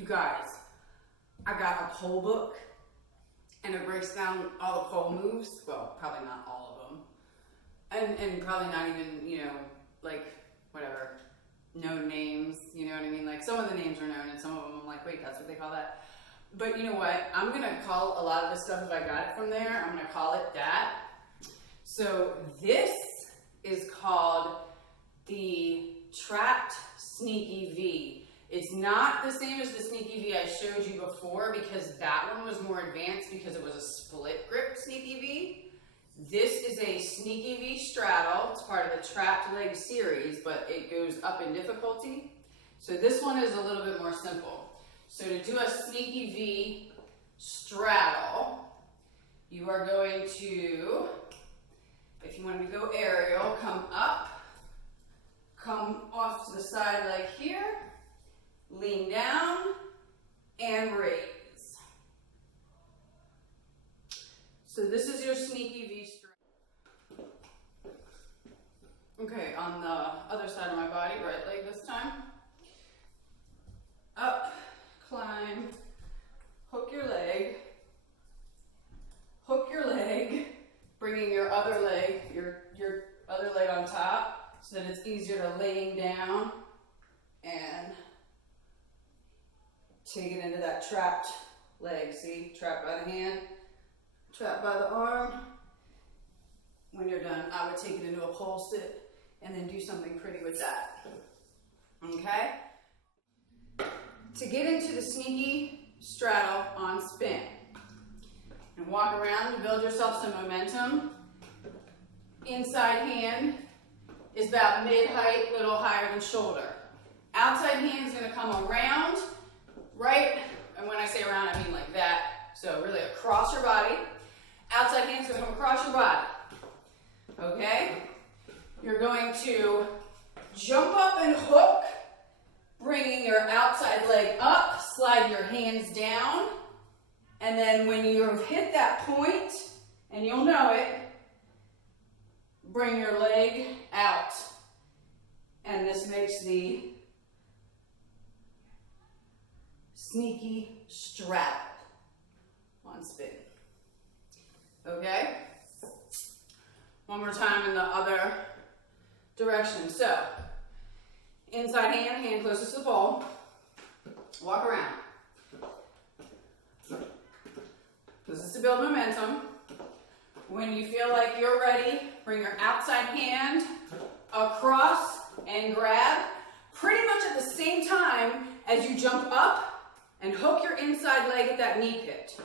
You guys, I got a pole book and it breaks down all the pole moves. Well, probably not all of them. And probably not even, you know, like, whatever, known names, you know what I mean? Like, some of the names are known and some of them I'm like, wait, that's what they call that? But you know what? I'm going to call a lot of this stuff, if I got it from there, I'm going to call it that. So this is called the Trapped Sneaky V. It's not the same as the Sneaky V I showed you before because that one was more advanced because it was a split grip Sneaky V. This is a Sneaky V Straddle. It's part of the Trapped Leg series, but it goes up in difficulty. So this one is a little bit more simple. So to do a Sneaky V Straddle, you are going to, if you wanted to go aerial, come up, come off to the side like here, lean down, and raise. So this is your Sneaky V Straddle. Okay, on the other side of my body, right leg this time. Up, climb, hook your leg, bringing your other leg, your other leg on top so that it's easier to laying down and take it into that trapped leg. See, trapped by the hand, trapped by the arm. When you're done, I would take it into a pole sit and then do something pretty with that. Okay? To get into the Sneaky Straddle on spin and walk around to build yourself some momentum, inside hand is about mid-height, little higher than shoulder. Outside hand is going to come around, right? And when I say around, I mean like that. So really across your body. Outside hand is going to come across your body. Okay? You're going to jump up and hook, bringing your outside leg up, slide your hands down, and then when you've hit that point, and you'll know it, bring your leg out. And this makes the Sneaky Straddle on spin. Okay? One more time in the other direction. So, inside hand, hand closest to the pole. Walk around. This is to build momentum. When you feel like you're ready, bring your outside hand across and grab pretty much at the same time as you jump up and hook your inside leg at that knee pit.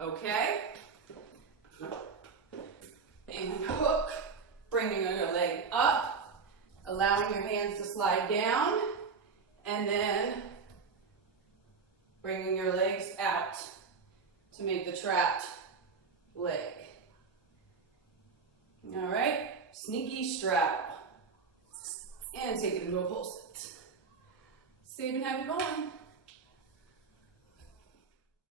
Okay? And hook, bringing your leg up, allowing your hands to slide down, and then bringing your legs out to make the trapped leg. All right, Sneaky Straddle. And take it into a pole sit. Save and have it going.